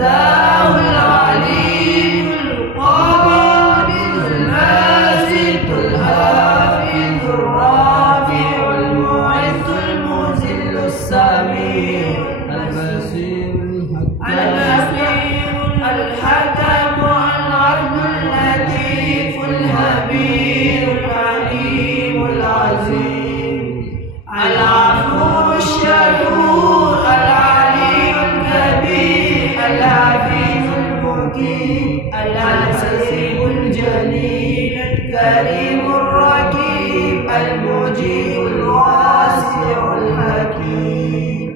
الفتاح العليم القابض الماسك الحافظ الرافع المعز المذل السميع البصير الحكم العدل اللطيف الخبير العليم العظيم العفو الشكور العلي الكبير الحفيظ المقيم الحسيب الجليل الكريم الرقيب المجيب الواسع الحكيم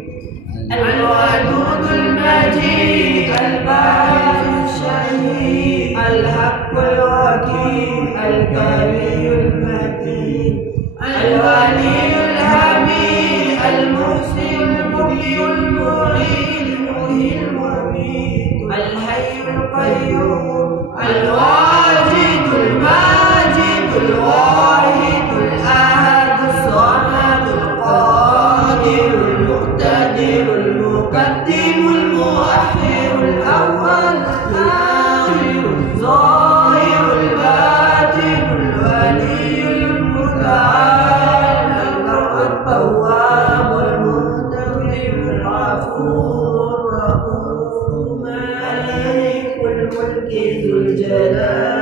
الودود المجيد الباعث الشهيد الحق الوكيل القوي المتين الولي الحميد المحسن المبدئ المعيد المحيي المميت الحي القيوم الواجد الماجد الواحد الأحد الصمد القادر المقتدر المقدم المؤخر الأول الآخر الظاهر الباطن الولي المتعال التواب المنتقم العفو الرؤوف مالك الملك ذو الجلال